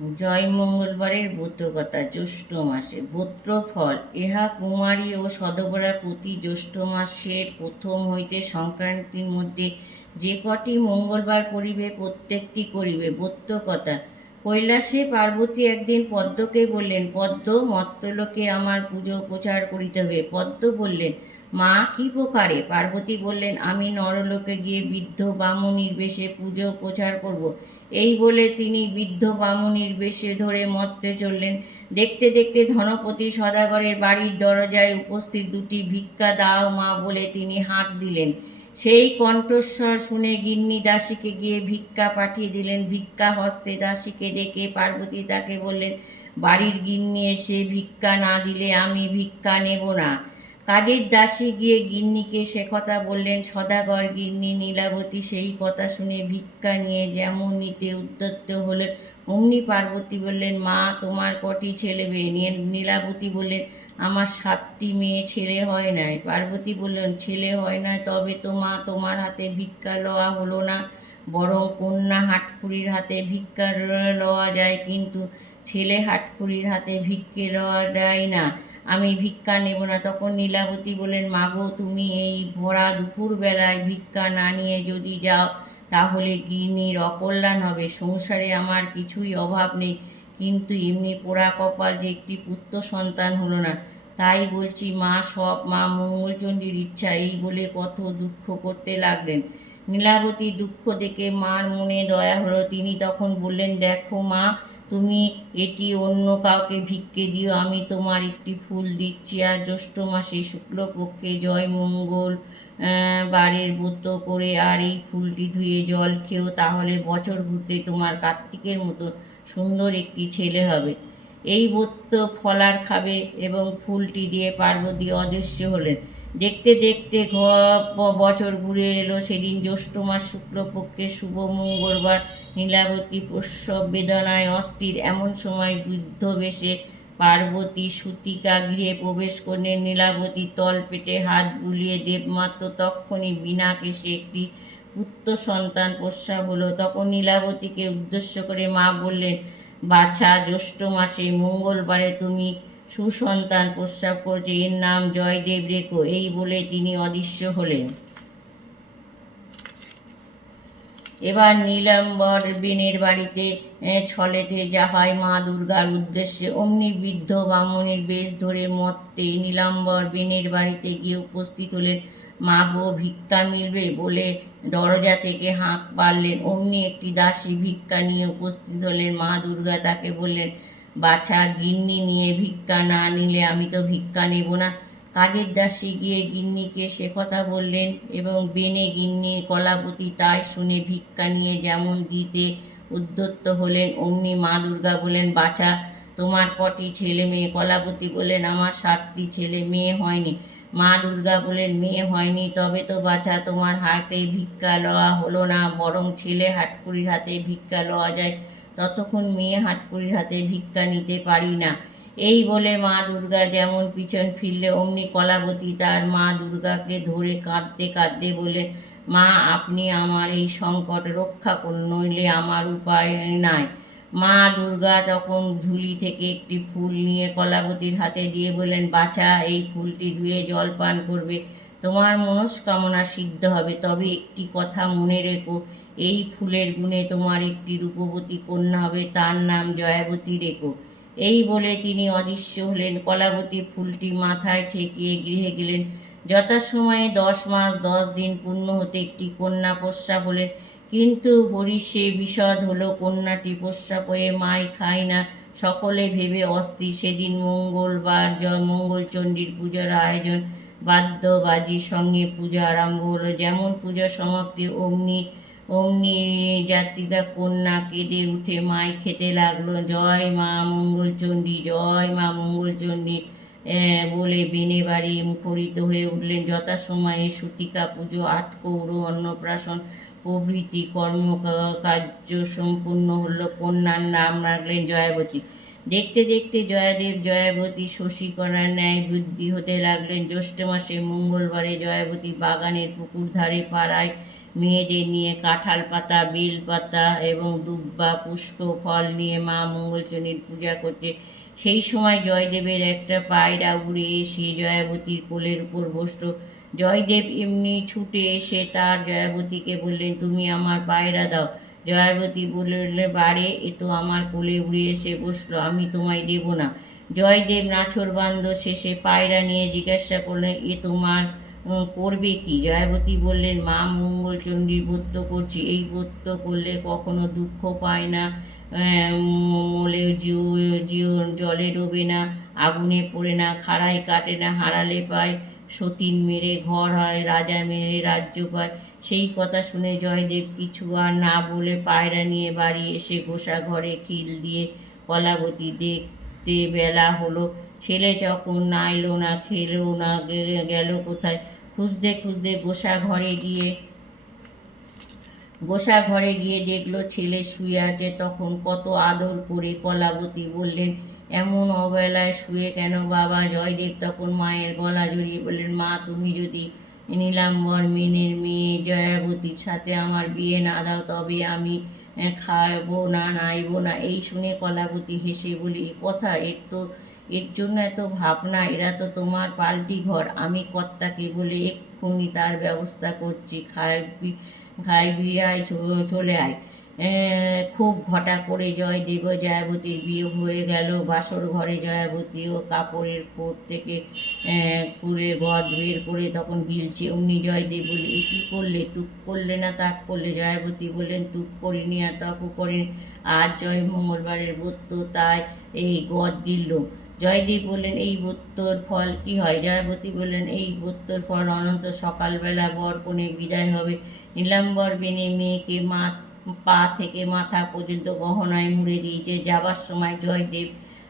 জয় মঙ্গলবারের ব্রতকথা, জ্যৈষ্ঠ মাসে। ব্রত ফল, ইহা কুমারী ও সদবরা প্রতি জ্যৈষ্ঠ মাসের প্রথম হইতে সংক্রান্তির মধ্যে যে কটি মঙ্গলবার করিবে, প্রত্যেকটি করিবে ব্রতকথা। কৈলাসে পার্বতী একদিন পদ্মকে বললেন, পদ্ম, মত্তলোকে আমার পুজো প্রচার করিতে হবে। পদ্ম বললেন, মা, কি প্রকারে? পার্বতী বললেন, আমি নরলোকে গিয়ে বৃদ্ধ বামুনির বেশে পুজো প্রচার করব। এই বলে তিনি বৃদ্ধ বামুনির বেশে ধরে মরতে চললেন। দেখতে দেখতে ধনপতি সদাগরের বাড়ির দরজায় উপস্থিত দুটি ভিক্ষা দাও মা বলে তিনি হাঁক দিলেন। সেই কণ্ঠস্বর শুনে গিন্নি দাসীকে গিয়ে ভিক্ষা পাঠিয়ে দিলেন। ভিক্ষা হস্তে দাসীকে ডেকে পার্বতী তাকে বললেন, বাড়ির গিন্নি এসে ভিক্ষা না দিলে আমি ভিক্ষা নেব না। কাজের দাসী গিয়ে গিন্নিকে সে কথা বললেন, সদাগর গিন্নি নীলাবতী সেই কথা শুনে ভিক্ষা নিয়ে যেমন নিতে উদ্যত হলেন, অমনি পার্বতী বললেন, মা, তোমার কটি ছেলে মেয়ে? নিয়ে নীলাবতী বললেন, আমার সাতটি মেয়ে ছেলে হয় নাই। পার্বতী বললেন, ছেলে হয় না তবে তো মা, তোমার হাতে ভিক্ষা লওয়া হলো না, বরং কন্যা হাটকুড়ির হাতে ভিক্ষা লওয়া যায়, কিন্তু ছেলে হাটকুড়ির হাতে ভিক্ষে লওয়া যায় না। আমি ভিক্ষা নেব না। তখন নীলাবতী বললেন মাগো তুমি এই ভরা দুপুরবেলায় ভিক্ষা না নিয়ে যদি যাও, তাহলে গিন্নির অকল্যাণ হবে। সংসারে আমার কিছুই অভাব নেই। কিন্তু এমনি পোড়া কপাল যে একটি পুত্র সন্তান হলো না। তাই বলছি, মা সব, মা মঙ্গলচণ্ডীর ইচ্ছা। এই বলে কত দুঃখ করতে লাগলেন। নীলাবতীর দুঃখ দেখে মার মনে দয়া হলো। তিনি তখন বললেন, দেখো মা, তুমি এটি অন্য কাউকে ভিক্ষে দিও। আমি তোমার একটি ফুল দিচ্ছি। আর জ্যৈষ্ঠ মাসে শুক্লপক্ষে জয় মঙ্গল বারের ব্রত করে আর এই ফুলটি ধুয়ে জল খেও। তাহলে বছর ঘুরতে তোমার কার্তিকের মতো সুন্দর একটি ছেলে হবে। এই ব্রত ফলার খাবে এবং ফুলটি দিয়ে পার্বতী অদৃশ্য হলেন। দেখতে দেখতে বছর ঘুরে এলো। সেদিন জ্যৈষ্ঠ মাস শুক্লপক্ষের শুভ মঙ্গলবার। নীলাবতী প্রসব বেদনায় অস্থির। এমন সময় বৃদ্ধ বেশে পার্বতী সুতিকা গৃহে প্রবেশ করলেন। নীলাবতী তল পেটে হাত বুলিয়ে দেবমাত্র তক্ষণি বিনা কেশে একটি পুত্র সন্তান প্রস্রাব হলো। তখন নীলাবতীকে উদ্দেশ্য করে মা বললেন, বাছা, জ্যৈষ্ঠ মাসে মঙ্গলবারে তুমি সুসন্তান প্রস্রাব করছে, এর নাম জয়দেব রেখো। এই বলে তিনি অদৃশ্য হলেন। এবার নীলাম্বর বেনের বাড়িতে ছলেতে যা হয় মা দুর্গার উদ্দেশ্যে, অমনি বৃদ্ধ বামনের বেশ ধরে মত্তে নীলাম্বর বেনের বাড়িতে গিয়ে উপস্থিত হলেন। মা গো ভিক্ষা মিলবে বলে দরজা থেকে হাঁক পারলেন অমনি একটি দাসী ভিক্ষা নিয়ে উপস্থিত হলেন। মা দুর্গা তাকে বললেন বাছা, গিন্নি নিয়ে ভিক্ষা না নিলে আমি তো ভিক্ষা নেব না। কাজের দাসী গিয়ে গিন্নিকে সে কথা বললেন এবং বেনে গিন্নি কলাপতি তাই শুনে ভিক্ষা নিয়ে যেমন দিতে উদ্যত্ত হলেন, অমনি মা দুর্গা বলেন বাছা, তোমার কটি ছেলে মেয়ে? কলাপতি বললেন, আমার সাতটি ছেলে মেয়ে হয়নি। মা দুর্গা বলেন মেয়ে হয়নি, তবে তো বাছা, তোমার হাতে ভিক্ষা লওয়া হলো না, বরং ছেলে হাটকুড়ির হাতে ভিক্ষা লওয়া যায়। ততক্ষণ মেয়ে হাটকুড়ির হাতে ভিক্ষা নিতে পারি না। এই বলে মা দুর্গা যেমন পিছন ফিরলে, অমনি কলাবতী তার মা দুর্গাকে ধরে কাঁদতে কাঁদতে বলে, মা, আপনি আমার এই সংকট রক্ষা করুন, নইলে আমার উপায় নাই। মা দুর্গা তখন ঝুলি থেকে একটি ফুল নিয়ে কলাবতীর হাতে দিয়ে বললেন, বাছা, এই ফুলটি ধুয়ে জল পান করবে। তোমার মনস্কামনা সিদ্ধ হবে। তবে একটি কথা মনে রেখো, এই ফুলের গুণে তোমার একটি রূপবতী কন্যা হবে, তার নাম জয়াবতী রেখো। এই বলে তিনি অদৃশ্য হলেন। কলাবতী ফুলটি মাথায় ঠেকিয়ে গৃহে গেলেন। যথাসময়ে দশ মাস, দশ দিন পূর্ণ হতে একটি কন্যা প্রস্রাব হলেন। কিন্তু হরিষে বিশদ হলো, কন্যাটি প্রস্রাব হয়ে মাই খায় না। সকলে ভেবে অস্থির। সেদিন মঙ্গলবার জয় মঙ্গলচণ্ডীর পূজার আয়োজন বাদ্যবাজির সঙ্গে পূজা আরম্ভ হলো। যেমন পূজা সমাপ্তি অগ্নি অমনি জাতিকা কন্যা কেঁদে উঠে মায় খেতে লাগল। জয় মা মঙ্গলচণ্ডী, জয় মা মঙ্গলচণ্ডী বলে বেনে বাড়ি মুখরিত হয়ে উঠলেন। যথাসময়ে সুতিকা পুজো আটকৌর অন্নপ্রাশন, প্রভৃতি কর্মকার্য সম্পূর্ণ হলো। কন্যার নাম রাখলেন জয়াবতী। দেখতে দেখতে জয়াদেব, জয়াবতী, শশীকণার ন্যায় বুদ্ধি হতে লাগলেন। জ্যৈষ্ঠ মাসে মঙ্গলবারে জয়াবতী বাগানের পুকুর ধারে পাড়ায় মেয়েদের নিয়ে কাঁঠাল পাতা, বেল পাতা এবং দুব্বা পুষ্প, ফল নিয়ে মা মঙ্গলচণ্ডীর পূজা করছে। সেই সময় জয়দেবের একটা পায়রা উড়ে এসে জয়াবতীর কোলের উপর বসল। জয়দেব এমনি ছুটে এসে তার জয়াবতীকে বললেন, তুমি আমার পায়রা দাও। জয়াবতী বললে বাড়ে এ তো আমার কোলে উড়ে এসে বসল, আমি তোমায় দেব না। জয়দেব নাছরবান্ধ শেষে পায়রা নিয়ে জিজ্ঞাসা করলেন, এ তোমার করবে কি? জয়াবতী বললেন, মা মঙ্গলচণ্ডীর ব্রত করছি, এই ব্রত করলে কখনো দুঃখ পায় না মলে জিও জলে ডোবে না, আগুনে পড়ে না খাড়াই কাটে না, হারালে পায় সতীন মেরে ঘর হয়, রাজা মেরে রাজ্য পায়। সেই কথা শুনে জয়দেব কিছু আর না বলে পায়রা নিয়ে বাড়ি এসে গোসা ঘরে খিল দিয়ে কলাবতী দেখতে বেলা হলো। ছেলে যখন না এলো না, খেলো না গেল কোথায়? খুঁজতে খুঁজতে গোসা ঘরে গিয়ে, গোসা ঘরে গিয়ে দেখল ছেলে শুয়ে আছে। তখন কত আদর করে কলাবতী বললেন এমন অবহেলায় শুয়ে কেন বাবা? জয়দেব তখন মায়ের গলা জড়িয়ে বললেন, মা, তুমি যদি নীলাম্বর মিনের মেয়ে জয়াবতীর সাথে আমার বিয়ে না দাও, তবে আমি খাব না, নাইবো না। এই শুনে কলাবতী হেসে বলি, "এ কথা, এর তো, এর জন্য এত ভাবনা, এরা তো তোমার পাল্টি ঘর। আমি কর্তাকে বলে এক্ষুনি তার ব্যবস্থা করছি। বি- খাই বিয়ায় চলে আয়। খুব ঘটা করে জয়দেব জয়াবতীর বিয়ে হয়ে গেল। বাসর ঘরে জয়াবতী ও কাপড়ের কোট থেকে খুলে গদ বের করে তখন গিলছে অমনি জয়দেব বলে, এ কী করলে? তুক করলে না তাক করলে? জয়াবতী বললেন তুক করিনি আর তকও করেন। আর জয় মঙ্গলবারের ব্রত, তাই এই গদ গিলল। জয়দেব বললেন, এই ব্রতর ফল কি হয়? জয়াবতী বললেন, এই ব্রতর ফল অনন্ত সকালবেলা বর কনে বিদায় হবে। নীলাম্বর বেনে মেয়েকে মা পা থেকে মাথা পর্যন্ত গহনায় মুড়ে দিয়েছে। যাবার সময় জয়দেব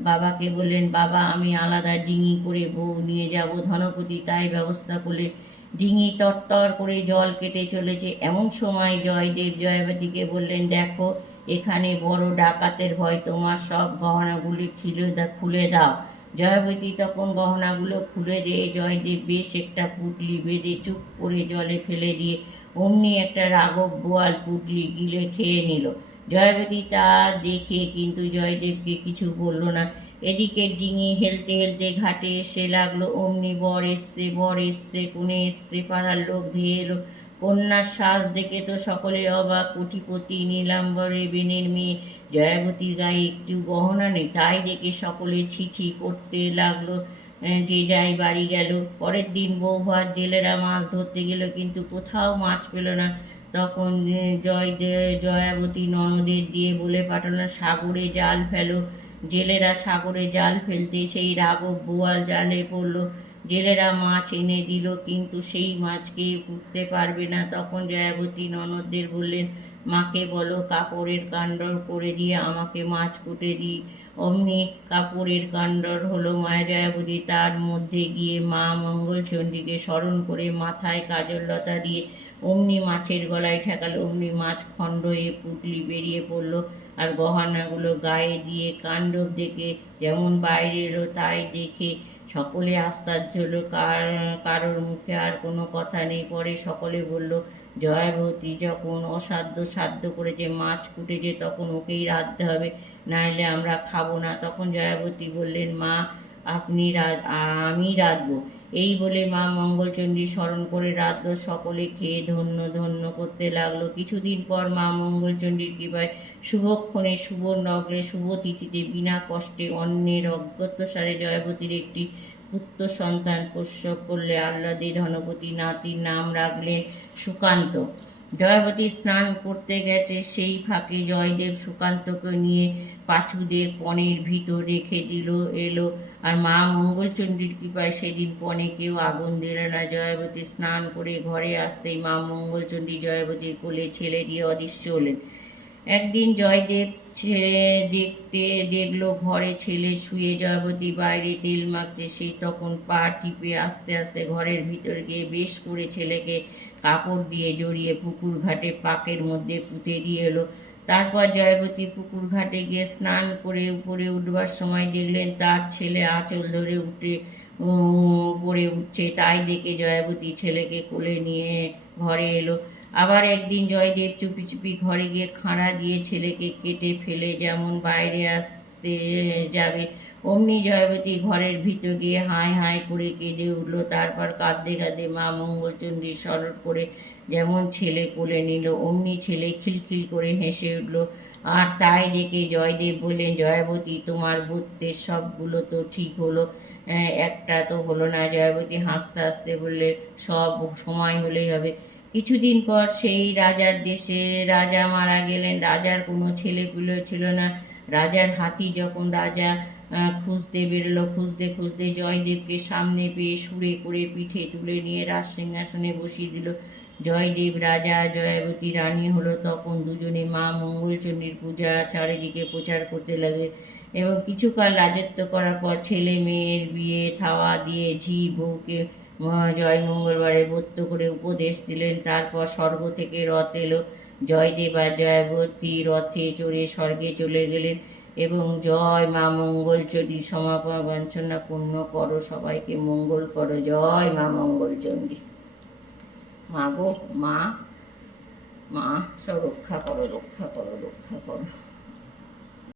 বাবাকে বললেন, বাবা, আমি আলাদা ডিঙি করে বউ নিয়ে যাব। ধনপতি তাই ব্যবস্থা করলে। ডিঙি তরতর করে জল কেটে চলেছে। এমন সময় জয়দেব জয়াবতীকে বললেন, দেখো, এখানে বড় ডাকাতের ভয়। তোমার সব গহনাগুলি খুলে খুলে দাও। জয়াবতী তখন গহনাগুলো খুলে দিয়ে জয়দেব বেশ একটা পুটলি বেঁধে চুপ করে জলে ফেলে দিয়ে অমনি একটা রাঘব বোয়াল পুটলি গিলে খেয়ে নিল। জয়াবতী তা দেখে কিন্তু জয়দেবকে কিছু বলল না। এদিকে ডিঙি হেলতে হেলতে ঘাটে এসে লাগল, অমনি বর এসছে বর এসছে, কোণে এসছে, পাড়ার লোক ধেয়ে এলো। কন্যার সাজ দেখে তো সকলে অবাক। কোটিপতি নীলাম্বরে বেনের মেয়ে জয়াবতীর গায়ে একটু গহনা নেই। তাই দেখে সকলে ছিছি করতে লাগল যে যাই বাড়ি গেল। পরের দিন বৌভাত জেলেরা মাছ ধরতে গেল, কিন্তু কোথাও মাছ পেল না। তখন জয় জয়াবতী ননদের দিয়ে বলে পাঠালো, সাগরে জাল ফেলো। জেলেরা সাগরে জাল ফেলতে সেই রাঘব বোয়াল জালে পড়ল। জেলেরা মাছ এনে দিল, কিন্তু সেই মাছকে উঠতে পারবে না। তখন জয়াবতী ননদদের বললেন, মাকে বলো, কাপড়ের কাণ্ডর করে দিয়ে আমাকে মাছ কুটে দিই। অমনি কাপড়ের কাণ্ডর হলো মায়া জয়াবতী। তার মধ্যে গিয়ে মা মঙ্গলচণ্ডীকে স্মরণ করে মাথায় কাজল লতা দিয়ে অমনি মাছের গলায় ঠেকালো, অমনি মাছ খণ্ড হয়ে পুটলি বেরিয়ে পড়ল আর গহনাগুলো গায়ে দিয়ে কাণ্ড দেখে, যেমন বাইরে এলো তাই দেখে। সকলে আশ্চর্য হলো, কার, কারোর মুখে আর কোনো কথা নেই। পরে সকলে বলল, জয়াবতী যখন অসাধ্য সাধ্য করেছে মাছ কুটেছে, তখন ওকেই রাঁধতে হবে, নাহলে আমরা খাব না। তখন জয়াবতী বললেন, মা আপনি আমি রাঁধবো এই বলে মা মঙ্গলচণ্ডী স্মরণ করে রাত সকলে খেয়ে ধন্য ধন্য করতে লাগল। কিছুদিন পর মা মঙ্গলচণ্ডীর কৃপায় শুভক্ষণে শুভ নগ্নে শুভ তিথিতে বিনা কষ্টে অন্যের অজ্ঞত্বসারে জয়াবতীর একটি পুত্র সন্তান প্রসব করলে আহ্লাদে ধনপতি নাতির নাম রাখলেন সুকান্ত। জয়াবতী স্নান করতে গেছে, সেই ফাঁকে জয়দেব সুকান্তকে নিয়ে পাছুদের পনেরো ভিতর রেখে দিল, এলো। আর মা মঙ্গলচণ্ডীর কৃপায় সেদিন পনে কেউ আগুন দিল না। জয়াবতী স্নান করে ঘরে আসতেই মা মঙ্গলচণ্ডী জয়াবতীর কোলে ছেলে দিয়ে অদৃশ্য হলেন। একদিন জয়দেব ছেলে দেখতে দেখল ঘরে ছেলে শুয়ে জয়াবতী বাইরে তেল মাখছে, সে তখন পা টিপে আস্তে আস্তে ঘরের ভিতর গিয়ে বেশ করে ছেলেকে কাপড় দিয়ে জড়িয়ে পুকুর ঘাটে পাকের মধ্যে পুঁতে দিয়ে এলো। তারপর জয়বতী পুকুর ঘাটে গিয়ে স্নান করে উপরে উঠবার সময় দেখলেন তার ছেলে আঁচল ধরে উঠে উপরে উঠছে। তাই দেখে জয়াবতী ছেলেকে কোলে নিয়ে ঘরে এলো। আবার একদিন জয়দেব চুপি চুপি ঘরে গিয়ে খাঁড়া দিয়ে ছেলেকে কেটে ফেলে যেমন বাইরে আসতে যাবে, অমনি জয়বতী ঘরের ভিতর গিয়ে হাই হাই করে কেঁদে উঠল, তারপর কাঁদতে কাঁদতে মা মঙ্গলচণ্ডীর স্মরণ করে যেমন ছেলে কোলে নিল, অমনি ছেলে খিলখিল করে হেসে উঠল, আর তাই দেখে জয়দেব বললেন, জয়াবতী, তোমার বুদ্ধের সবগুলো তো ঠিক হলো একটা তো হলো না। জয়াবতী হাসতে হাসতে বললে, সব সময় হলেই হবে। কিছুদিন পর সেই রাজার দেশে রাজা মারা গেলেন। রাজার কোনো ছেলেপুলে ছিল না। রাজার হাতি যখন রাজা খুঁজতে বেরোলো, খুঁজতে খুঁজতে জয়দেবকে সামনে পেয়ে সুরে করে পিঠে তুলে নিয়ে রাজ সিংহাসনে বসিয়ে দিল। জয়দেব, রাজা, জয়াবতী, রানী হলো তখন দুজনে মা মঙ্গলচণ্ডীর পূজা, চারিদিকে প্রচার করতে লাগে এবং কিছুকাল রাজত্ব করার পর ছেলে মেয়ের বিয়ে, থাওয়া দিয়ে ঝি বউকে জয় মঙ্গলবারে বত্য করে উপদেশ দিলেন। তারপর স্বর্গ থেকে রথ এলো। জয়দেব আর জয়াবতী রথে চড়ে স্বর্গে চলে গেলেন এবং জয় মা মঙ্গলচণ্ডী সমাপন বঞ্চনা পূর্ণ করো সবাইকে মঙ্গল করো। জয় মা মঙ্গলচণ্ডী মা গো, মা মা, সব রক্ষা করো রক্ষা করো রক্ষা করো।